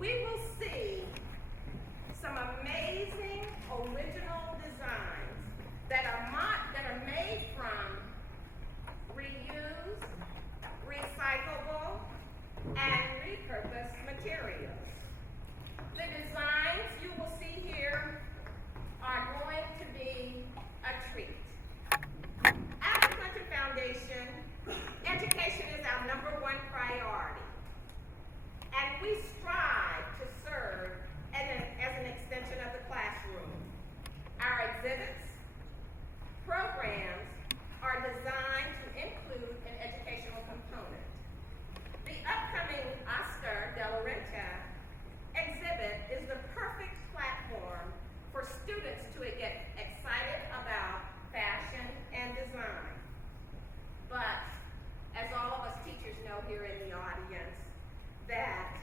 we will see some amazing original designs that are made from reused, recyclable, and repurposed materials. The designs you will see here are going to be a treat. At the Country Foundation, education is our #1 priority, and we strive to serve as an extension of the classroom. Our exhibits, programs are designed to include an educational component. The upcoming Oscar de la Renta exhibit is the perfect platform for students to get excited about fashion and design. But as all of us teachers know here in the audience, that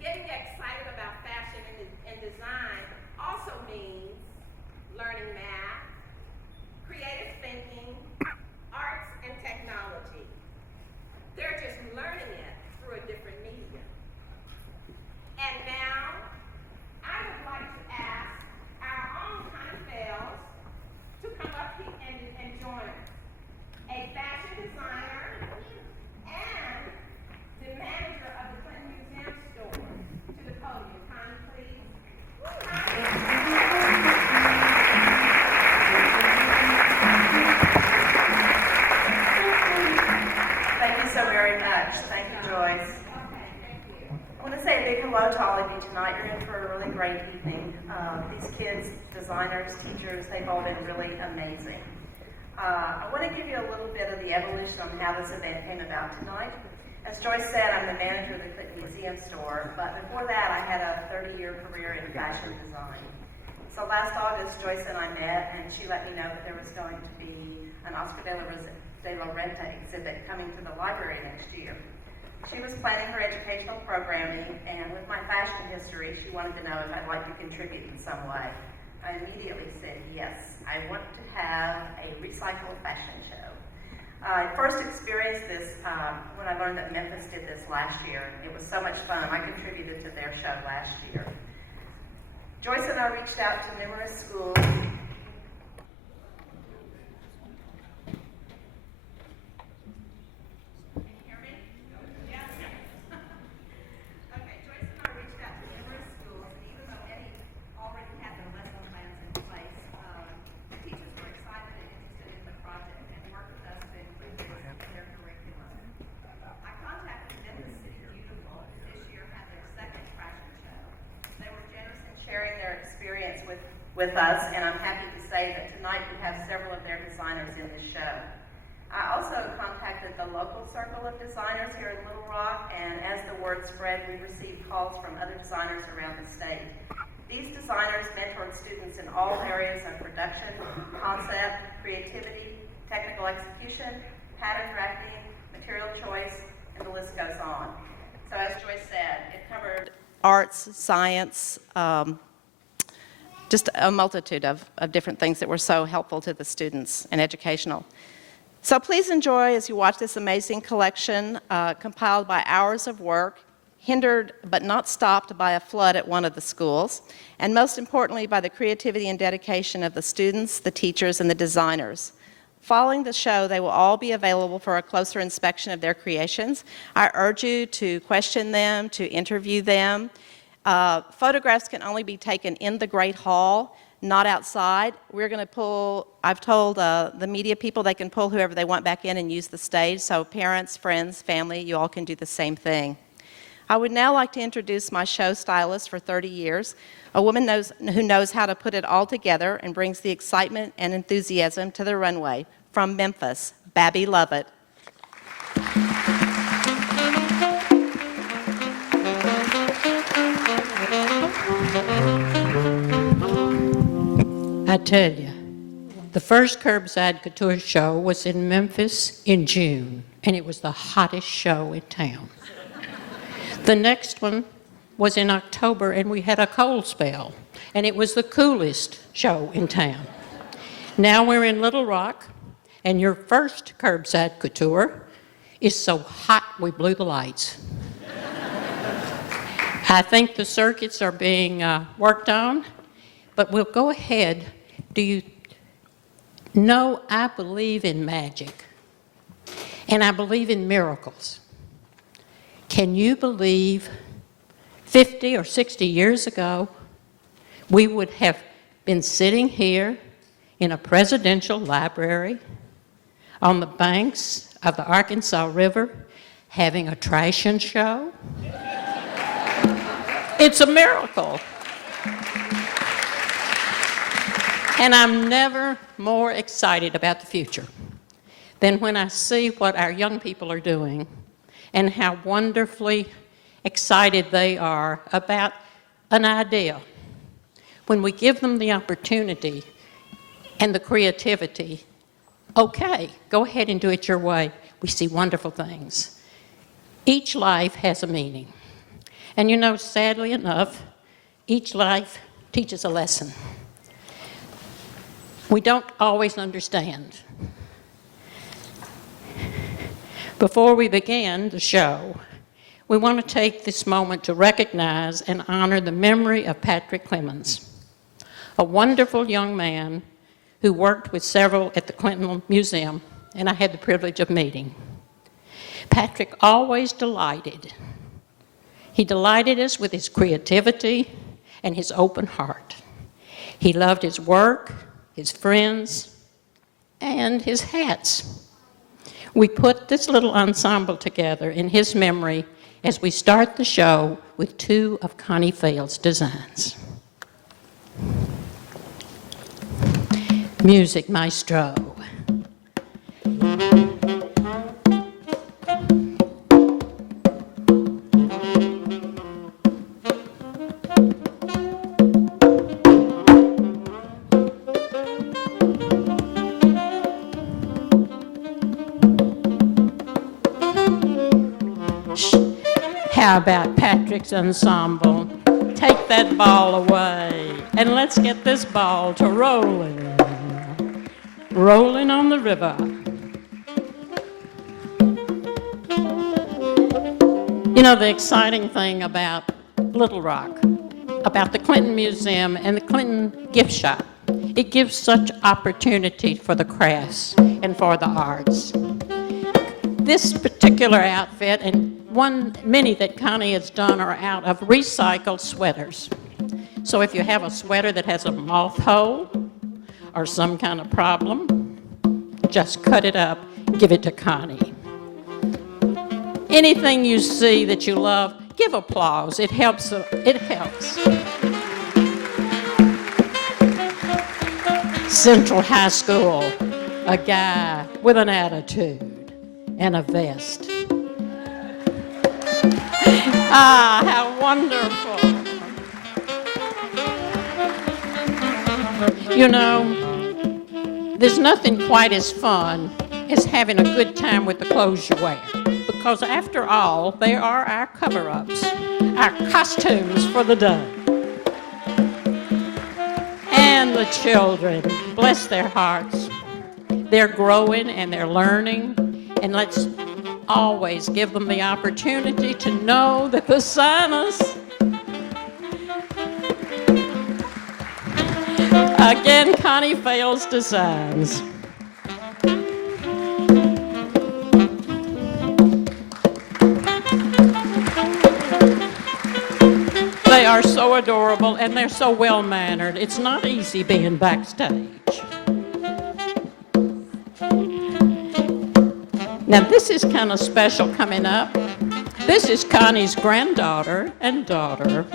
getting excited about fashion and design also means learning math, creative thinking, arts, and technology. They're just learning it through a different medium. And now, I would like to ask our own Connie Bells to come up here and join us. A fashion designer and the manager of the Clinton Museum store to the podium. Connie, please. Thank you so very much. Thank you, Joyce. Okay, thank you. I want to say a big hello to all of you tonight. You're in for a really great evening. These kids, designers, teachers, they've all been really amazing. I want to give you a little bit of the evolution on how this event came about tonight. As Joyce said, I'm the manager of the Clinton Museum store, but before that I had a 30-year career in fashion design. So last August, Joyce and I met, and she let me know that there was going to be an Oscar de la Renta exhibit coming to the library next year. She was planning her educational programming, and with my fashion history, she wanted to know if I'd like to contribute in some way. I immediately said yes. I want to have a recycled fashion show. I first experienced this when I learned that Memphis did this last year. It was so much fun. I contributed to their show last year. Joyce and I reached out to numerous schools. With us, and I'm happy to say that tonight we have several of their designers in this show. I also contacted the local circle of designers here in Little Rock, and as the word spread, we received calls from other designers around the state. These designers mentored students in all areas of production, concept, creativity, technical execution, pattern drafting, material choice, and the list goes on. So as Joyce said, it covered arts, science, just a multitude of different things that were so helpful to the students and educational. So please enjoy as you watch this amazing collection compiled by hours of work, hindered but not stopped by a flood at one of the schools, and most importantly by the creativity and dedication of the students, the teachers, and the designers. Following the show, they will all be available for a closer inspection of their creations. I urge you to question them, to interview them. Photographs can only be taken in the Great Hall, not outside. We're going to pull, I've told the media people they can pull whoever they want back in and use the stage, so parents, friends, family, you all can do the same thing. I would now like to introduce my show stylist for 30 years, a woman who knows how to put it all together and brings the excitement and enthusiasm to the runway. From Memphis, Babby Lovett. I tell you, the first Curbside Couture show was in Memphis in June, and it was the hottest show in town. The next one was in October, and we had a cold spell, and it was the coolest show in town. Now we're in Little Rock, and your first Curbside Couture is so hot we blew the lights. I think the circuits are being worked on, but we'll go ahead. Do you know I believe in magic, and I believe in miracles. Can you believe 50 or 60 years ago, we would have been sitting here in a presidential library on the banks of the Arkansas River having a trashing show? It's a miracle. And I'm never more excited about the future than when I see what our young people are doing and how wonderfully excited they are about an idea. When we give them the opportunity and the creativity, okay, go ahead and do it your way. We see wonderful things. Each life has a meaning. And you know, sadly enough, each life teaches a lesson. We don't always understand. Before we begin the show, we want to take this moment to recognize and honor the memory of Patrick Clemens, a wonderful young man who worked with several at the Clinton Museum, and I had the privilege of meeting. Patrick always delighted. He delighted us with his creativity and his open heart. He loved his work, his friends, and his hats. We put this little ensemble together in his memory as we start the show with two of Connie Fail's designs. Music Maestro. How about Patrick's ensemble? Take that ball away, and let's get this ball to rolling. Rolling on the river. You know, the exciting thing about Little Rock, about the Clinton Museum and the Clinton gift shop, it gives such opportunity for the crafts and for the arts. This particular outfit, and many that Connie has done, are out of recycled sweaters. So if you have a sweater that has a moth hole or some kind of problem, just cut it up, give it to Connie. Anything you see that you love, give applause. It helps. It helps. Central High School, a guy with an attitude and a vest. Ah, how wonderful. You know, there's nothing quite as fun as having a good time with the clothes you wear, because after all, they are our cover-ups, our costumes for the day. And the children, bless their hearts, they're growing and they're learning. And let's always give them the opportunity to know that the sinus, again, Connie Fail's designs. They are so adorable and they're so well-mannered. It's not easy being backstage. Now, this is kind of special coming up. This is Connie's granddaughter and daughter,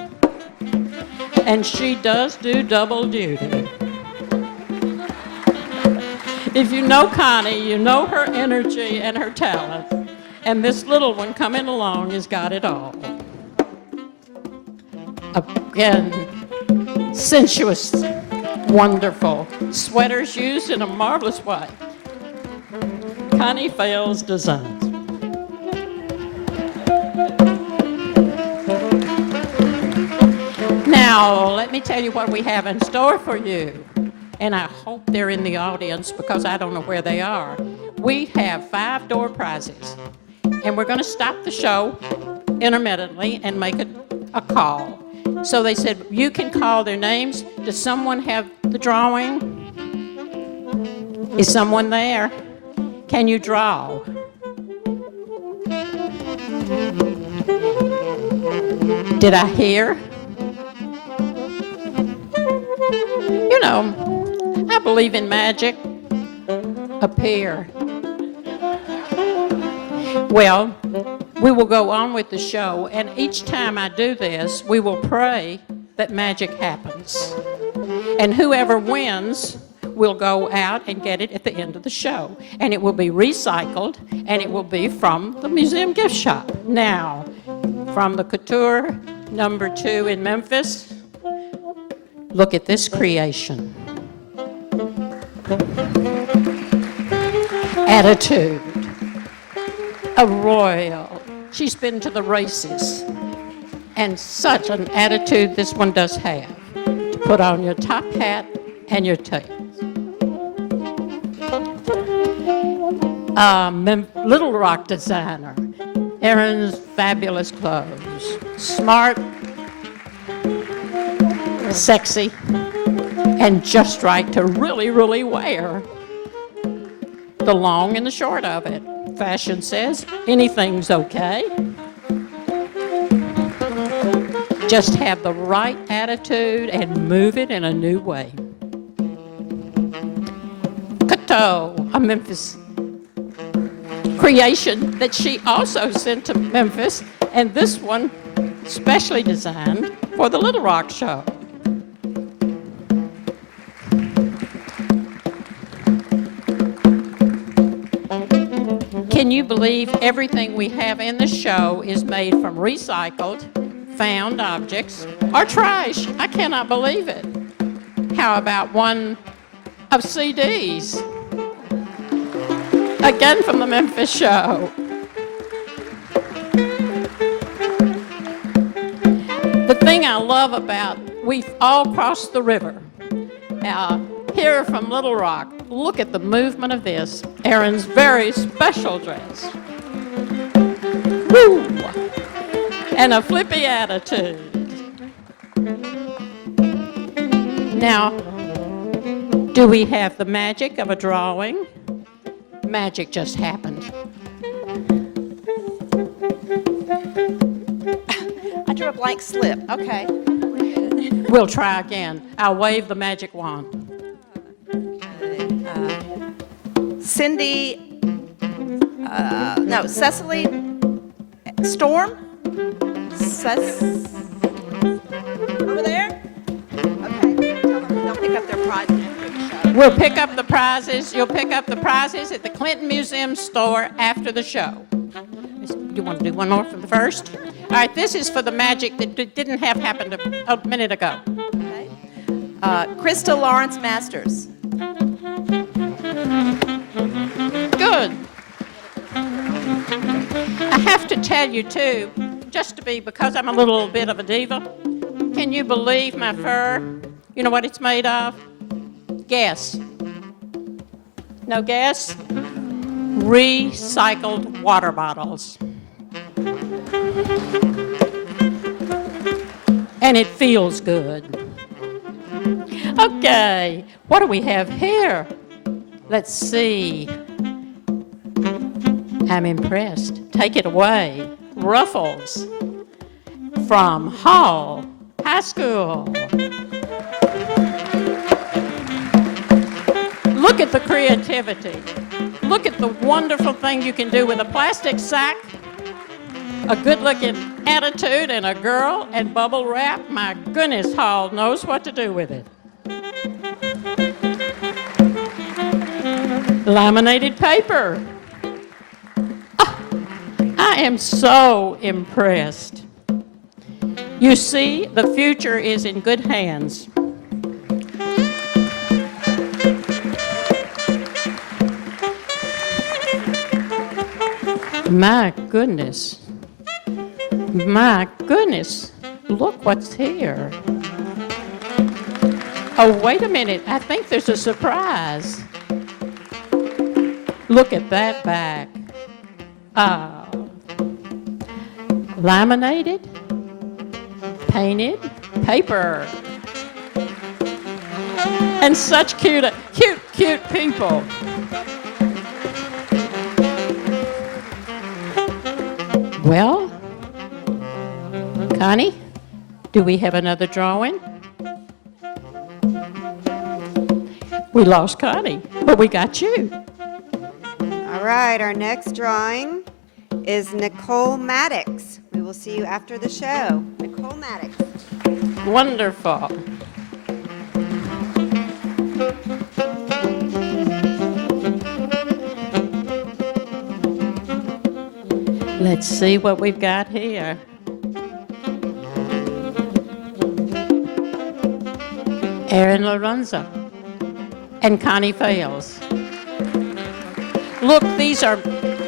and she does do double duty. If you know Connie, you know her energy and her talent, and this little one coming along has got it all. Again, sensuous, wonderful sweaters used in a marvelous way. Connie Fail's designs. Now, let me tell you what we have in store for you. And I hope they're in the audience because I don't know where they are. We have 5 door prizes. And we're going to stop the show intermittently and make a a call. So they said, you can call their names. Does someone have the drawing? Is someone there? Can you draw? Did I hear? You know, I believe in magic. Appear. Well, we will go on with the show, and each time I do this, we will pray that magic happens. And whoever wins will go out and get it at the end of the show. And it will be recycled, and it will be from the museum gift shop. Now, from the Couture #2 in Memphis, look at this creation. Attitude. A royal. She's been to the races. And such an attitude this one does have. To put on your top hat and your tails. Little Rock designer. Erin's fabulous clothes. Smart, sexy, and just right to really, really wear. The long and the short of it. Fashion says anything's okay. Just have the right attitude and move it in a new way. Cato, a Memphis creation that she also sent to Memphis, and this one specially designed for the Little Rock show. Can you believe everything we have in the show is made from recycled, found objects, or trash? I cannot believe it. How about one of CDs? Again from the Memphis show. The thing I love about, we've all crossed the river. Here from Little Rock, look at the movement of this. Erin's very special dress. Woo! And a flippy attitude. Now, do we have the magic of a drawing? Magic just happened. I drew a blank slip. Okay. We'll try again. I'll wave the magic wand. Cecily Storm? Over there? Okay. Tell them they'll pick up their prizes after the show. We'll pick up the prizes. You'll pick up the prizes at the Clinton Museum store after the show. You want to do one more from the first? All right, this is for the magic that didn't have happened a minute ago. Okay. Krista Lawrence Masters. Good. I have to tell you, too, just to be, because I'm a little bit of a diva, can you believe my fur? You know what it's made of? Guess. No guess? Recycled water bottles. And it feels good. Okay, what do we have here? Let's see. I'm impressed. Take it away. Ruffles from Hall High School. Look at the creativity. Look at the wonderful thing you can do with a plastic sack, a good-looking attitude, and a girl, and bubble wrap. My goodness, Hall knows what to do with it. Laminated paper. I am so impressed. You see, the future is in good hands. My goodness. My goodness. Look what's here. Oh, wait a minute. I think there's a surprise. Look at that back. Laminated, painted paper. And such cute people. Well, Connie, do we have another drawing? We lost Connie, but we got you. All right, our next drawing is Nicole Maddox. We will see you after the show. Nicole Maddox. Wonderful. Let's see what we've got here. Aaron Lorenzo and Connie Fales. Look, these are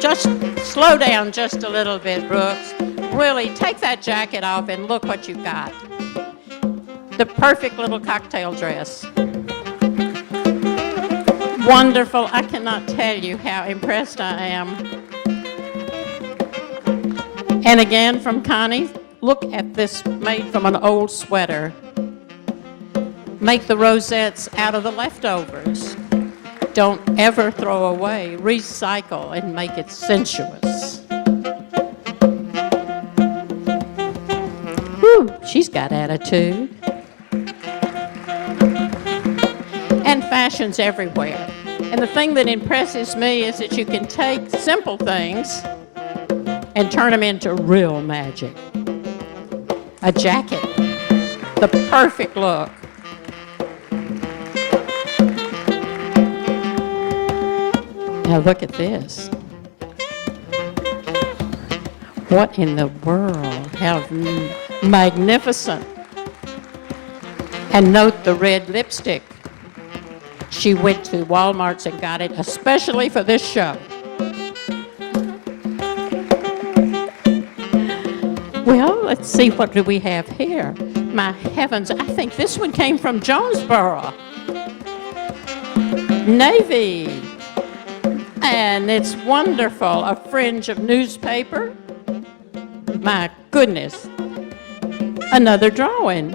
just, slow down just a little bit, Brooks. Really, take that jacket off and look what you've got. The perfect little cocktail dress. Wonderful. I cannot tell you how impressed I am. And again from Connie, look at this made from an old sweater. Make the rosettes out of the leftovers. Don't ever throw away. Recycle and make it sensuous. Whew, she's got attitude. And fashion's everywhere. And the thing that impresses me is that you can take simple things and turn them into real magic. A jacket, the perfect look. Now look at this. What in the world? How magnificent. And note the red lipstick. She went to Walmart's and got it especially for this show. Well, let's see, what do we have here? My heavens, I think this one came from Jonesboro. Navy. And it's wonderful. A fringe of newspaper. My goodness. Another drawing.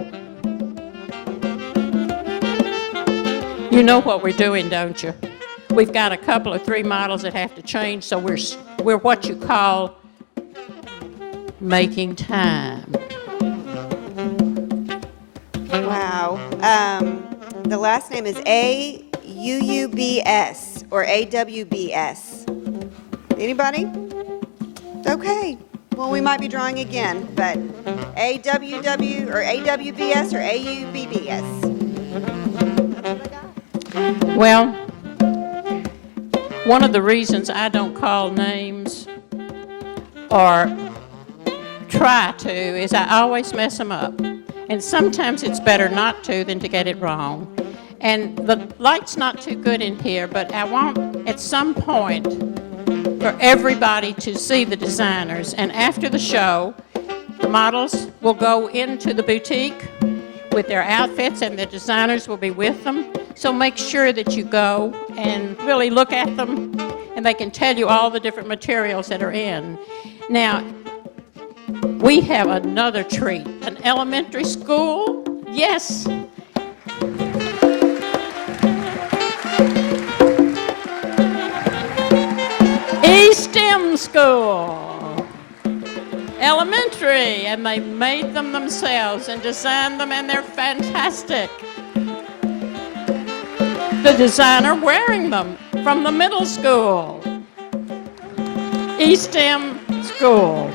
You know what we're doing, don't you? We've got a couple of 3 models that have to change, so we're what you call making time. Wow. The last name is AUUBS or AWBS. Anybody? Okay. Well, we might be drawing again, but AWW or AWBS or AUBBS. Well, one of the reasons I don't call names or try to is I always mess them up. And sometimes it's better not to than to get it wrong. And the light's not too good in here, but I want at some point for everybody to see the designers. And after the show, the models will go into the boutique with their outfits and the designers will be with them. So make sure that you go and really look at them and they can tell you all the different materials that are in. Now, we have another treat, an elementary school. Yes. STEM school, elementary, and they made them themselves and designed them, and they're fantastic. The designer wearing them from the middle school, STEM school.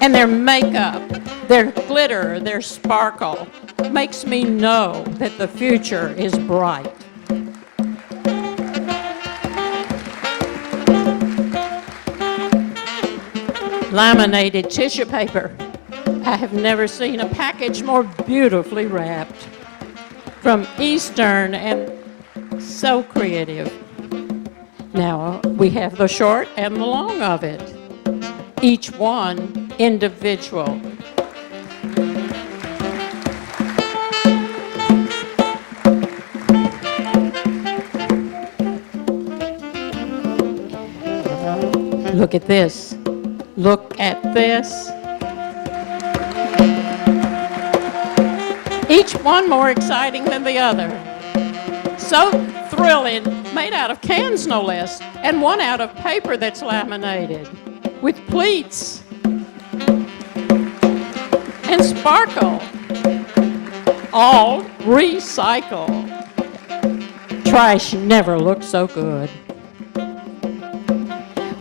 And their makeup, their glitter, their sparkle makes me know that the future is bright. Laminated tissue paper. I have never seen a package more beautifully wrapped. From Eastern, and so creative. Now we have the short and the long of it. Each one individual. Look at this. Look at this. each one more exciting than the other. So thrilling, made out of cans no less, and one out of paper that's laminated with pleats and sparkle, all recycled. Trash never looked so good.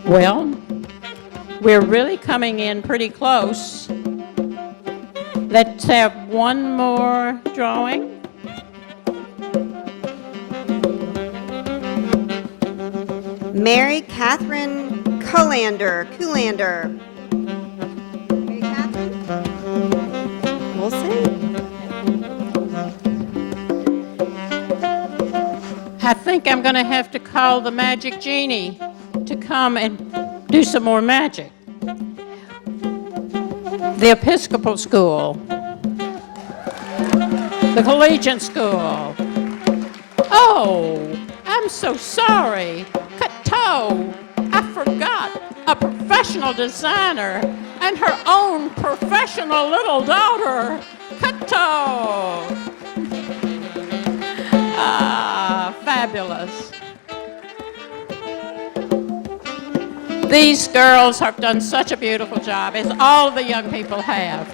Well, we're really coming in pretty close. Let's have one more drawing. Mary Catherine Kuhlander. Mary Catherine? We'll see. I think I'm going to have to call the magic genie to come and do some more magic. The Episcopal School, the Collegiate School. Oh, I'm so sorry. Cato, I forgot a professional designer and her own professional little daughter, Cato. Ah, fabulous. These girls have done such a beautiful job, as all the young people have.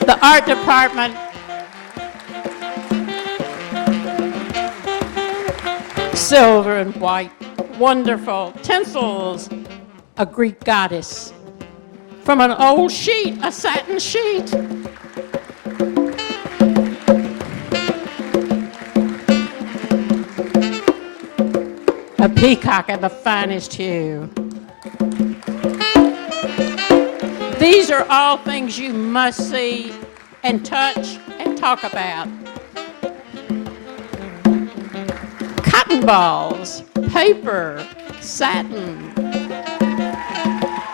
The art department silver and white, wonderful tinsels, a Greek goddess from an old sheet, a satin sheet. A peacock in the finest hue. These are all things you must see and touch and talk about. Cotton balls, paper, satin,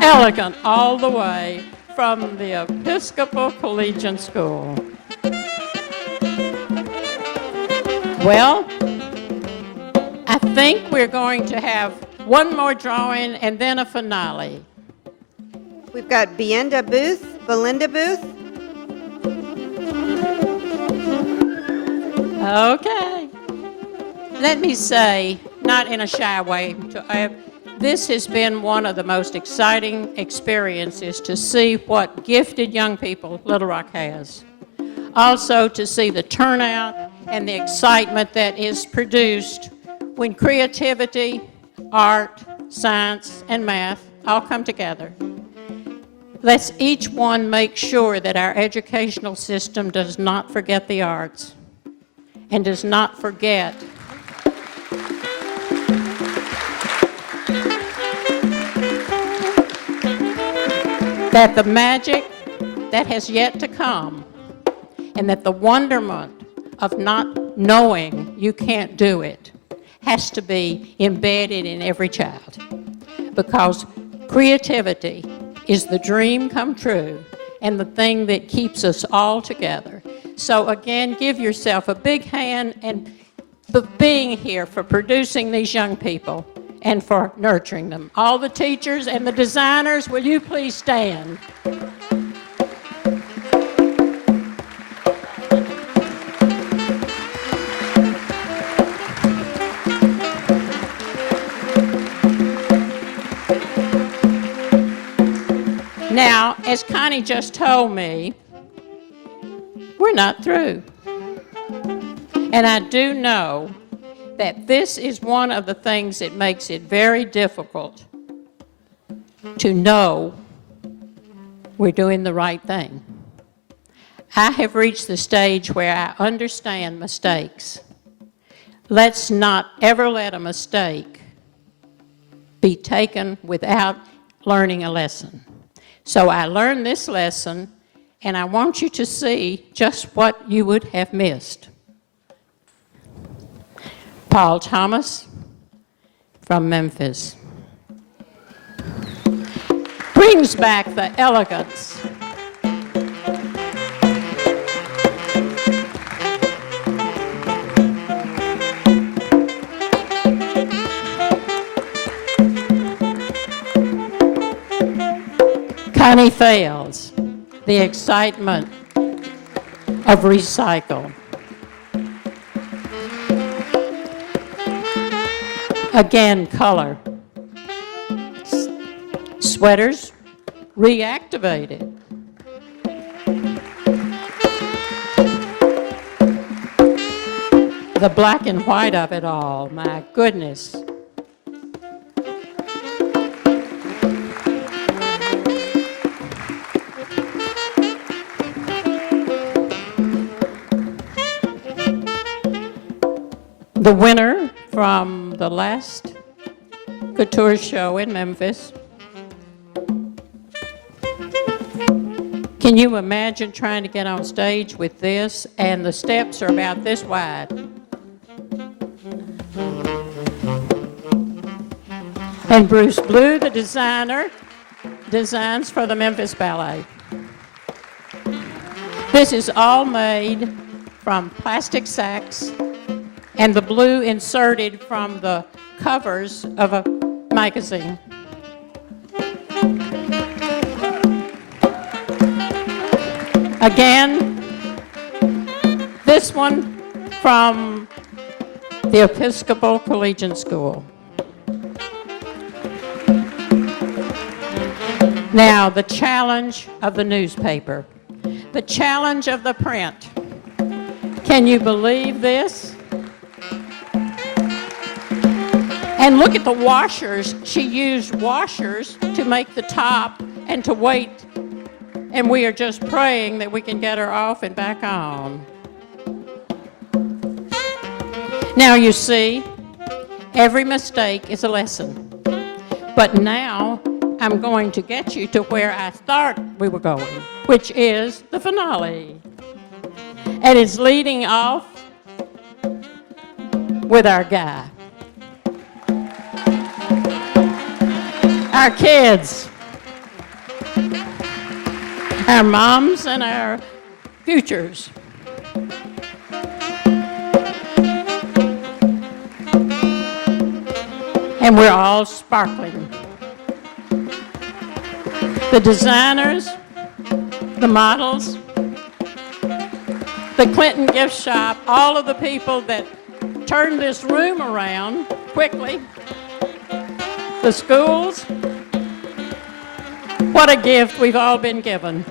elegant all the way from the Episcopal Collegiate School. Well, I think we're going to have one more drawing and then a finale. We've got Belinda Booth. Okay. Let me say, not in a shy way, this has been one of the most exciting experiences to see what gifted young people Little Rock has. Also to see the turnout and the excitement that is produced when creativity, art, science, and math all come together. Let's each one make sure that our educational system does not forget the arts and does not forget that the magic that has yet to come and that the wonderment of not knowing you can't do it has to be embedded in every child, because creativity is the dream come true and the thing that keeps us all together. So again, give yourself a big hand and for being here, for producing these young people and for nurturing them. All the teachers and the designers, will you please stand? Now, as Connie just told me, we're not through. And I do know that this is one of the things that makes it very difficult to know we're doing the right thing. I have reached the stage where I understand mistakes. Let's not ever let a mistake be taken without learning a lesson. So I learned this lesson, and I want you to see just what you would have missed. Paul Thomas from Memphis brings back the elegance. Connie Fails, the excitement of recycle. Again, color. Sweaters reactivated. The black and white of it all, my goodness. The winner from the last couture show in Memphis. Can you imagine trying to get on stage with this, and the steps are about this wide? And Bruce Blue, the designer, designs for the Memphis Ballet. This is all made from plastic sacks and the blue inserted from the covers of a magazine. Again, this one from the Episcopal Collegiate School. Now, the challenge of the newspaper, the challenge of the print. Can you believe this? And look at the washers. She used washers to make the top and to wait. And we are just praying that we can get her off and back on. Now you see, every mistake is a lesson. But now I'm going to get you to where I thought we were going, which is the finale. And it's leading off with our guy. Our kids, our moms, and our futures. And we're all sparkling. The designers, the models, the Clinton gift shop, all of the people that turned this room around quickly, the schools. What a gift we've all been given.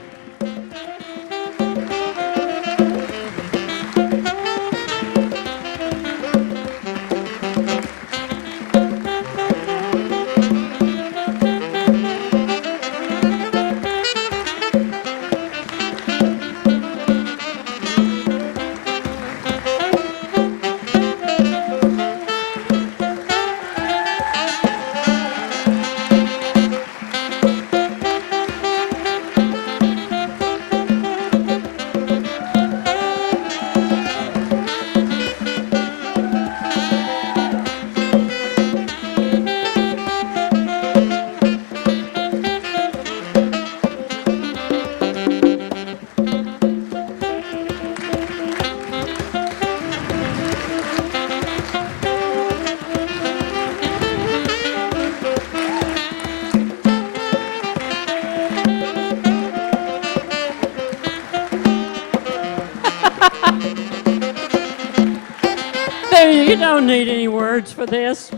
You don't need any words for this.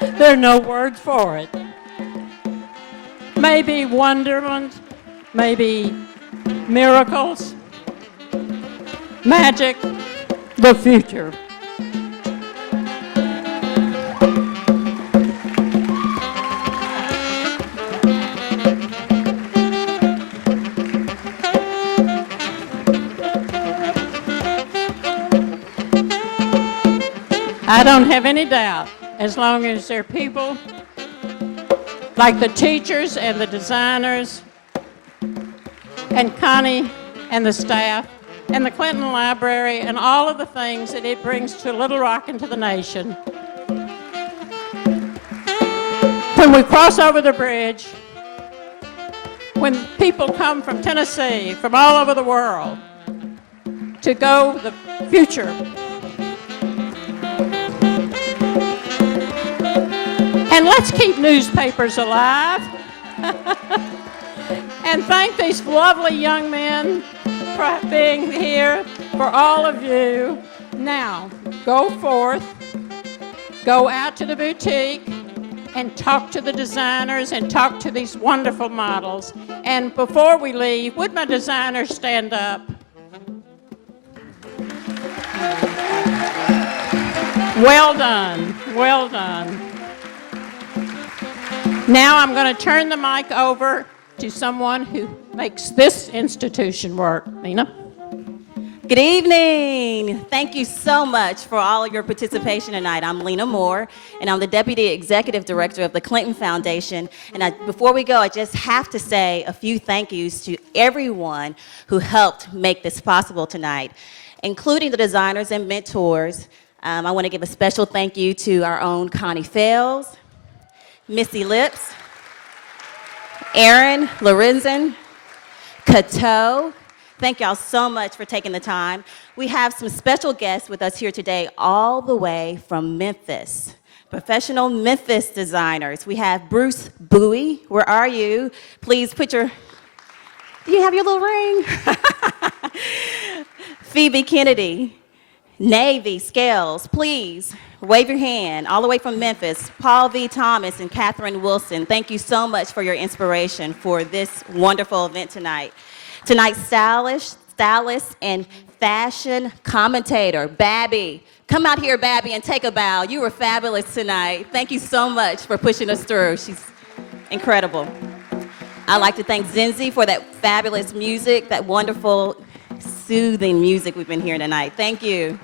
There are no words for it. Maybe wonderment, maybe miracles, magic, the future. I don't have any doubt, as long as there are people like the teachers and the designers and Connie and the staff and the Clinton Library and all of the things that it brings to Little Rock and to the nation. When we cross over the bridge, when people come from Tennessee, from all over the world, to go the future. And let's keep newspapers alive. And thank these lovely young men for being here, for all of you. Now, go forth, go out to the boutique, and talk to the designers and talk to these wonderful models. And before we leave, would my designers stand up? Well done, well done. Now I'm going to turn the mic over to someone who makes this institution work. Nina? Good evening. Thank you so much for all of your participation tonight. I'm Lena Moore, and I'm the Deputy Executive Director of the Clinton Foundation. And before we go, I just have to say a few thank yous to everyone who helped make this possible tonight, including the designers and mentors. I want to give a special thank you to our own Connie Fales, Missy Lips, Aaron Lorenzen, Cato. Thank y'all so much for taking the time. We have some special guests with us here today, all the way from Memphis. Professional Memphis designers. We have Bruce Bowie. Where are you? Please put your, do you have your little ring? Phoebe Kennedy, Navy Scales, please wave your hand, all the way from Memphis. Paul V. Thomas and Catherine Wilson, thank you so much for your inspiration for this wonderful event tonight. Tonight's stylist and fashion commentator, Babby. Come out here, Babby, and take a bow. You were fabulous tonight. Thank you so much for pushing us through. She's incredible. I'd like to thank Zinzi for that fabulous music, that wonderful, soothing music we've been hearing tonight. Thank you.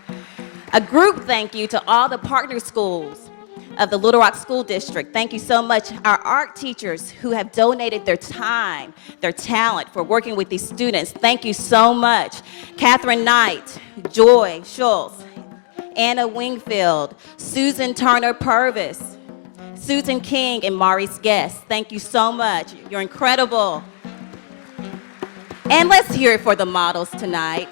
A group thank you to all the partner schools of the Little Rock School District. Thank you so much. Our art teachers who have donated their time, their talent for working with these students. Thank you so much. Catherine Knight, Joy Schultz, Anna Wingfield, Susan Turner Purvis, Susan King, and Maurice Guest. Thank you so much. You're incredible. And let's hear it for the models tonight.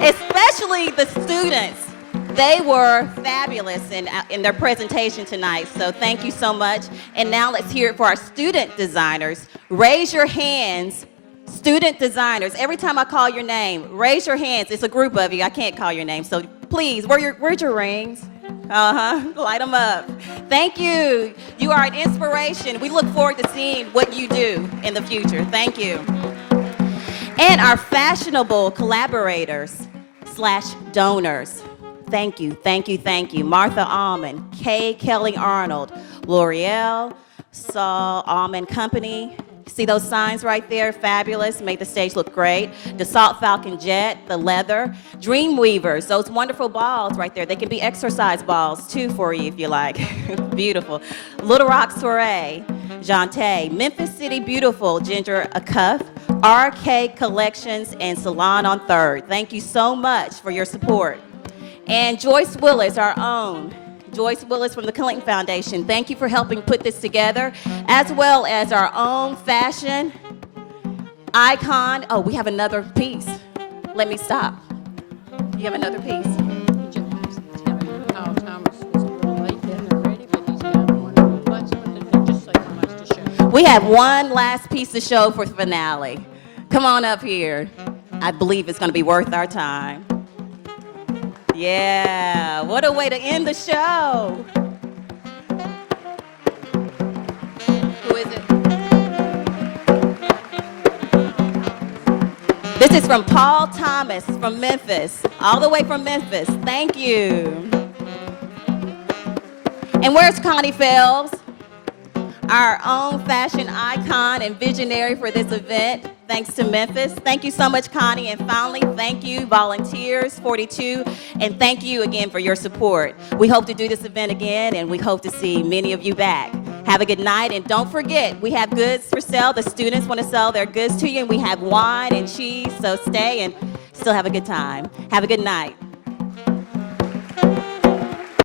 Especially the students. They were fabulous in their presentation tonight, so thank you so much. And now let's hear it for our student designers. Raise your hands, student designers. Every time I call your name, raise your hands. It's a group of you. I can't call your name, so please, where's your rings? Light them up. Thank you. You are an inspiration. We look forward to seeing what you do in the future. Thank you. And our fashionable collaborators / donors. Thank you, thank you, thank you. Martha Almond, Kay Kelly Arnold, L'Oreal, Saul Almond Company. See those signs right there? Fabulous, made the stage look great. Dassault Falcon Jet, the leather. Dreamweavers, those wonderful balls right there. They can be exercise balls too for you if you like. Beautiful. Little Rock Soiree, Jante, Memphis City Beautiful, Ginger Acuff, RK Collections, and Salon on 3rd. Thank you so much for your support. And Joyce Willis, our own. Joyce Willis from the Clinton Foundation. Thank you for helping put this together, as well as our own fashion icon. Oh, we have another piece. Let me stop. You have another piece. Carl Thomas was a little late getting ready, but he's got one. Let's just say how much to show. We have one last piece to show for the finale. Come on up here. I believe it's going to be worth our time. Yeah, what a way to end the show. Who is it? This is from Paul Thomas from Memphis, all the way from Memphis. Thank you. And where's Connie Fales, our own fashion icon and visionary for this event, thanks to Memphis. Thank you so much, Connie. And finally, thank you, Volunteers 42, and thank you again for your support. We hope to do this event again, and we hope to see many of you back. Have a good night, and don't forget, we have goods for sale. The students want to sell their goods to you, and we have wine and cheese, so stay and still have a good time. Have a good night.